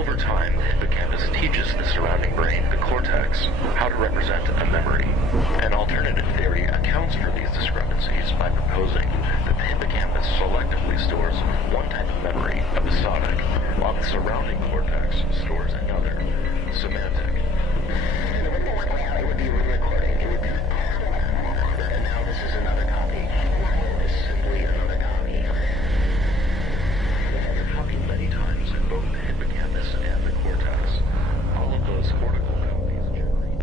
Over time, the hippocampus teaches the surrounding brain, the cortex, how to represent a memory. An alternative theory accounts for these discrepancies by proposing that the hippocampus selectively stores one type of memory, episodic, while the surrounding cortex stores another, semantic. And the way it would play out, it would be a re-recording. It would be, and now this is another copy. This is simply another copy. It has copied many times in both the hippocampus and the cortex. All of those cortical copies generate.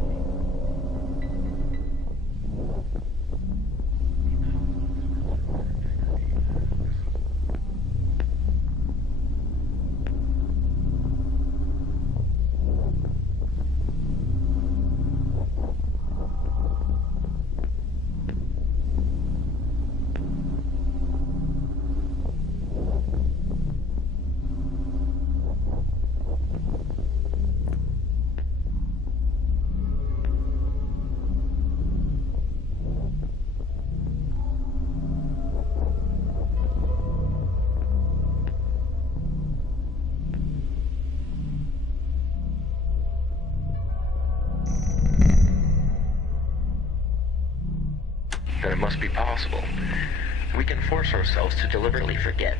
Then it must be possible. We can force ourselves to deliberately forget.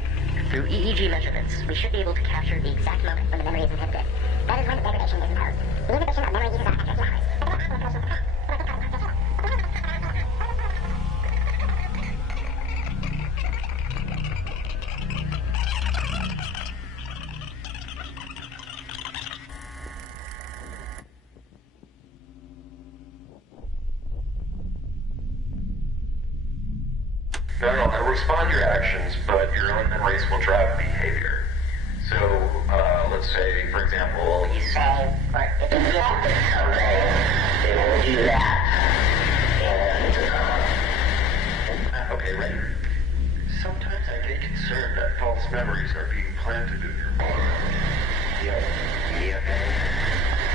Through EEG measurements, we should be able to capture the exact moment when the memory is inhibited. That is when the degradation is occurred. The inhibition of memory uses that after 2 hours. They'll respond to your actions, but your own memories will drive behavior. So, let's say, for example, You say, but if you do that, someday, they will do that. And, okay, right. Sometimes I get concerned that false memories are being planted in your mind. Yeah.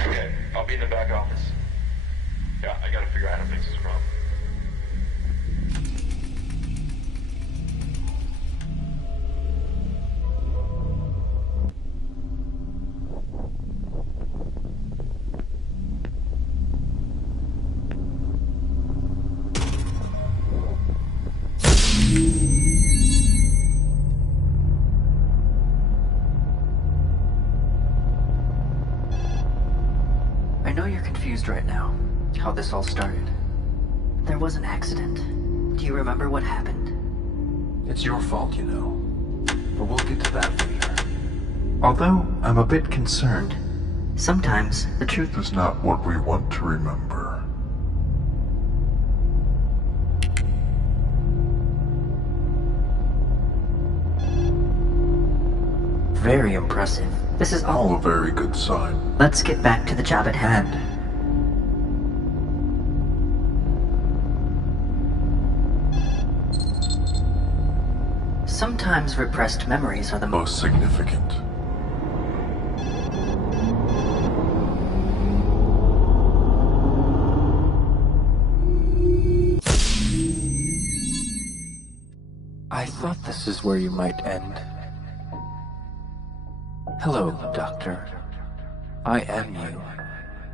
Okay, I'll be in the back office. Yeah, I gotta figure out how to fix this problem. I know you're confused right now, how this all started. There was an accident. Do you remember what happened? It's your fault, you know. But we'll get to that later. Although, I'm a bit concerned. Sometimes the truth is not what we want to remember. very impressive. This is all a very good sign. Let's get back to the job at hand. Sometimes repressed memories are the most significant. I thought this is where you might end. Hello, Doctor. I am you.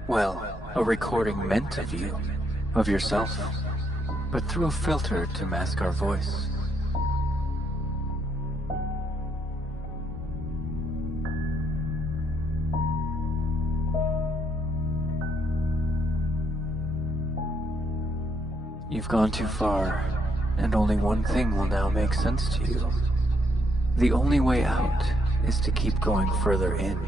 Well, a recording meant of you, of yourself, but through a filter to mask our voice. You've gone too far, and only one thing will now make sense to you. The only way out is to keep going further in.